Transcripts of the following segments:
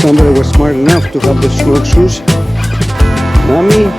Somebody was smart enough to have the snowshoes. Not me.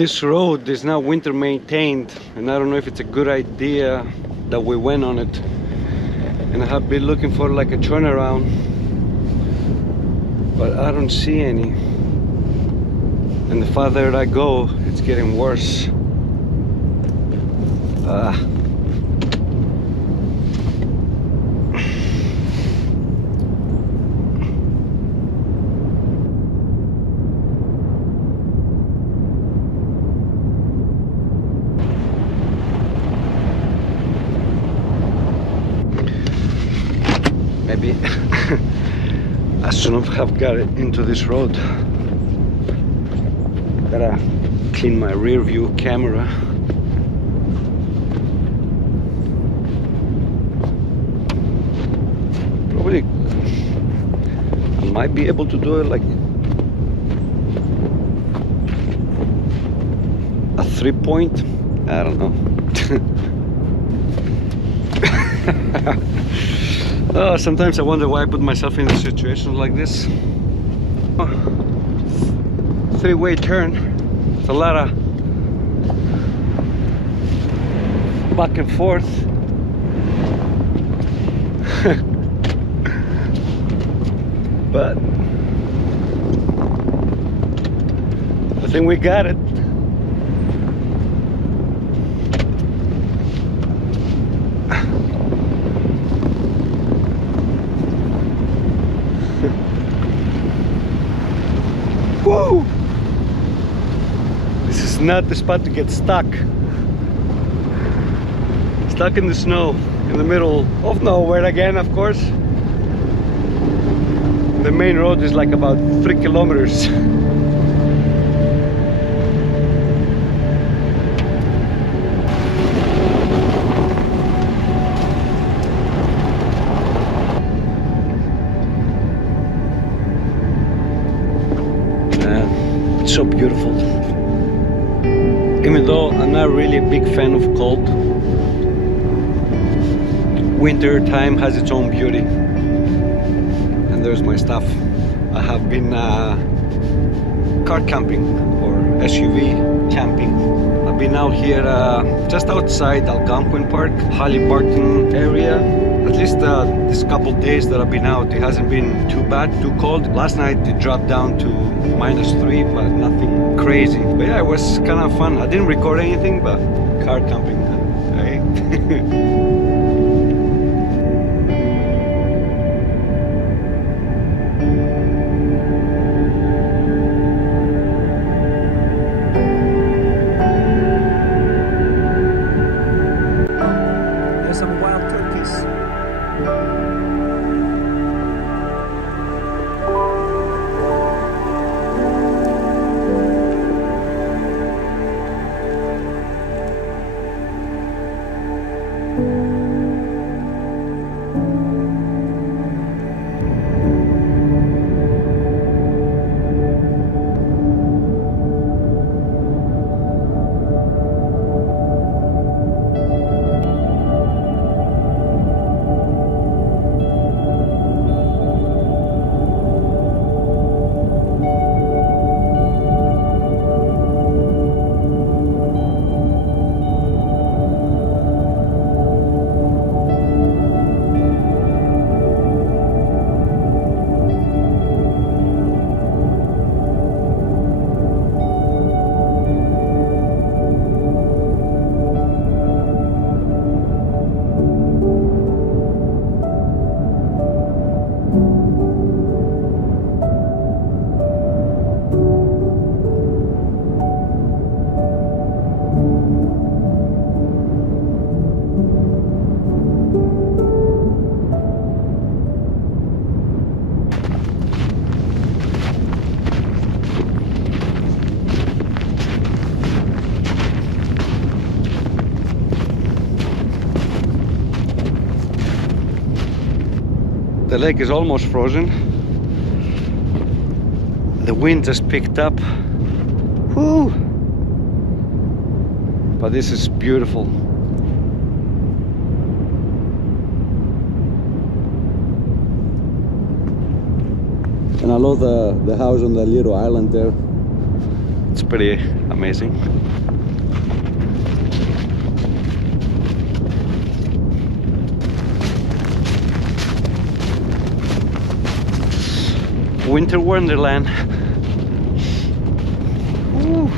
This road is now winter maintained, and I don't know if it's a good idea that we went on it. And I have been looking for like a turnaround, but I don't see any. And the farther I go, it's getting worse. Maybe I shouldn't have got it into this road. Gotta clean my rear view camera. Probably I might be able to do it like a 3-point. I don't know. Oh, sometimes I wonder why I put myself in situations like this. Three-way turn. It's a lot of back and forth. But I think we got it. Whoa! This is not the spot to get stuck. Stuck in the snow, in the middle of nowhere again, of course. The main road is like about 3 kilometers. It's so beautiful. Even though I'm not really a big fan of cold, winter time has its own beauty. And there's my stuff. I have been car camping or SUV camping. I've been out here just outside Algonquin Park, Barton area. At least this couple days that I've been out, it hasn't been too bad, too cold. Last night it dropped down to -3, but nothing crazy. But yeah, it was kind of fun. I didn't record anything, but car camping, right? There's some wild turkeys. The lake is almost frozen. The wind just picked up. Whoo! But this is beautiful. And I love the house on the little island there. It's pretty amazing. Winter wonderland. Ooh.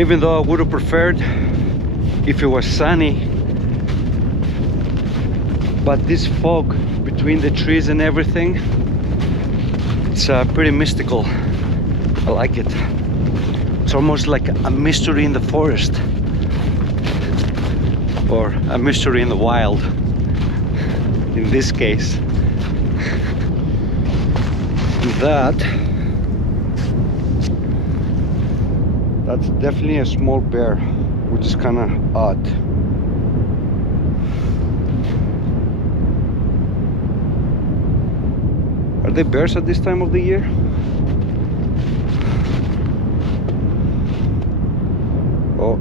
Even though I would have preferred if it was sunny, but this fog between the trees and everything, it's pretty mystical. I like it. It's almost like a mystery in the forest, or a mystery in the wild in this case. That's definitely a small bear, which is kind of odd. Are there bears at this time of the year? Oh,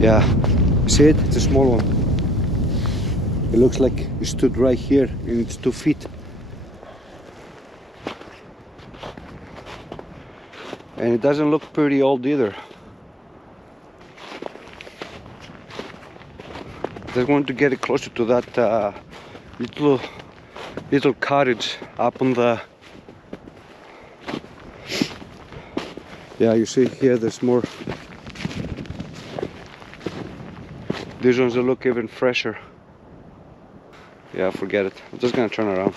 yeah, see it? It's a small one. It looks like it stood right here in its 2 feet. And it doesn't look pretty old either. Just want to get it closer to that little cottage up on the... Yeah, you see here there's more. These ones will look even fresher. Yeah, forget it. I'm just gonna turn around.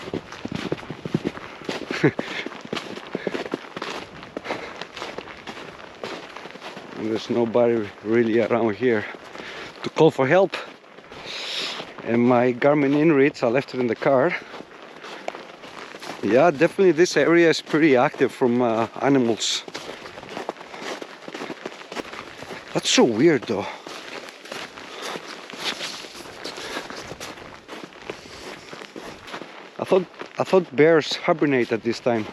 And there's nobody really around here to call for help. And my Garmin InReach, I left it in the car. Yeah, definitely this area is pretty active from animals. That's so weird though. I thought bears hibernate at this time.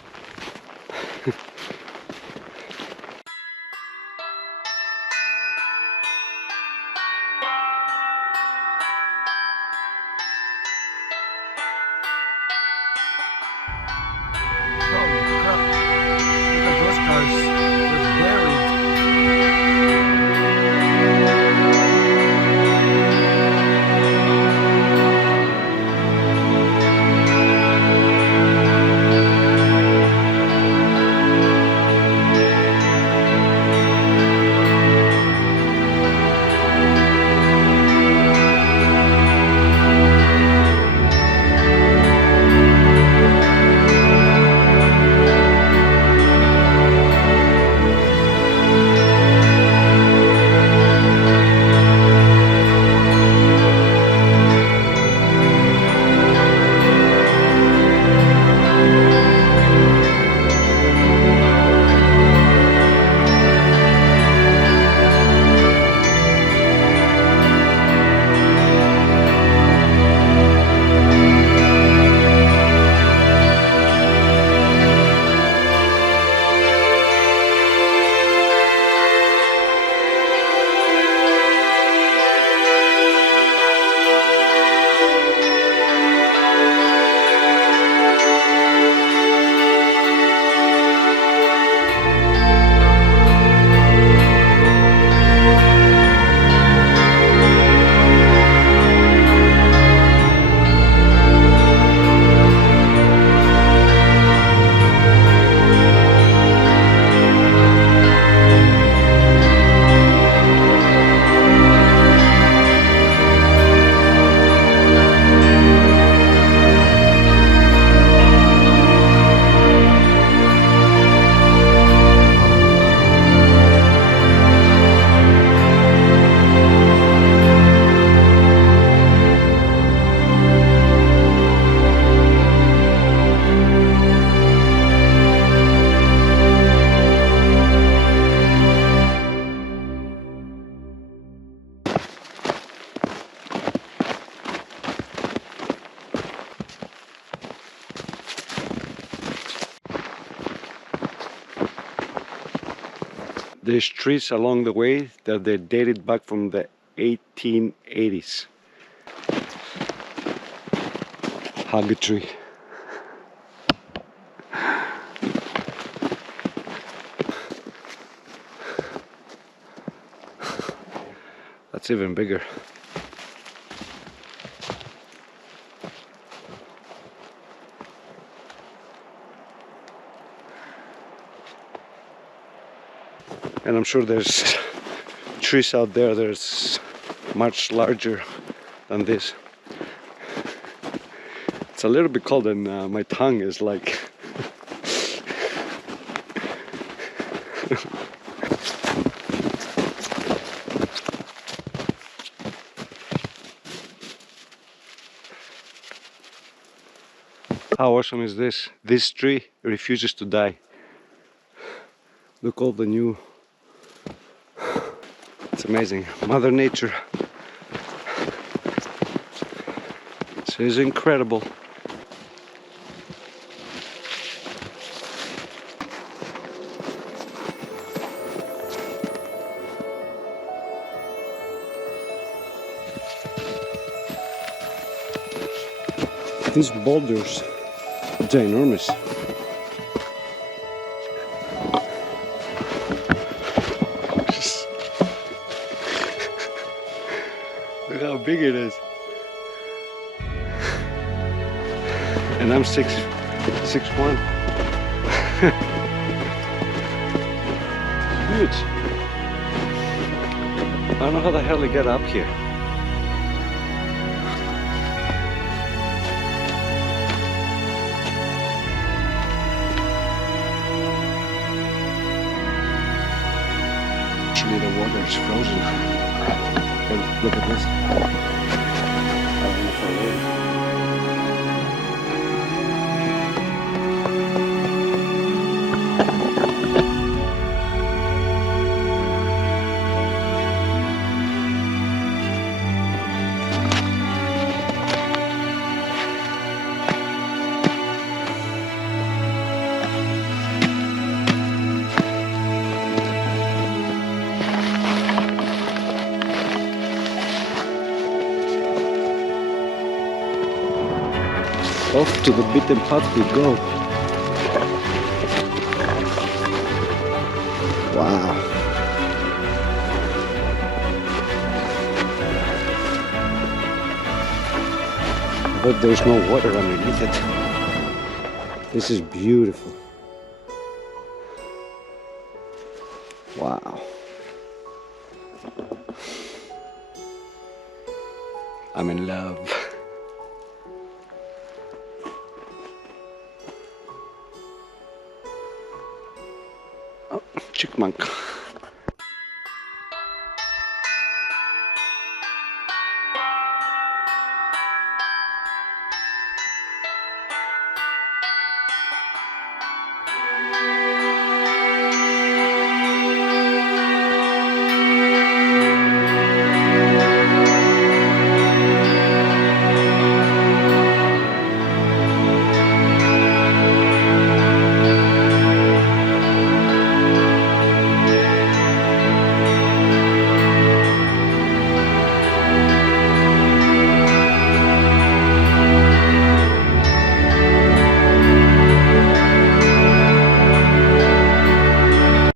There's trees along the way that they dated back from the 1880s. Hug a tree. That's even bigger. And I'm sure there's trees out there that's much larger than this. It's a little bit cold and my tongue is like how awesome is this? This tree refuses to die. Look all the new. It's amazing. Mother Nature. This is incredible. These boulders are ginormous. Look how big it is. And I'm 6'1". Huge. I don't know how the hell they get up here. Actually, the water is frozen. And look at this. Off to the beaten path we go. Wow. I hope there's no water underneath it. This is beautiful. Wow. I'm in love. Chipmunk.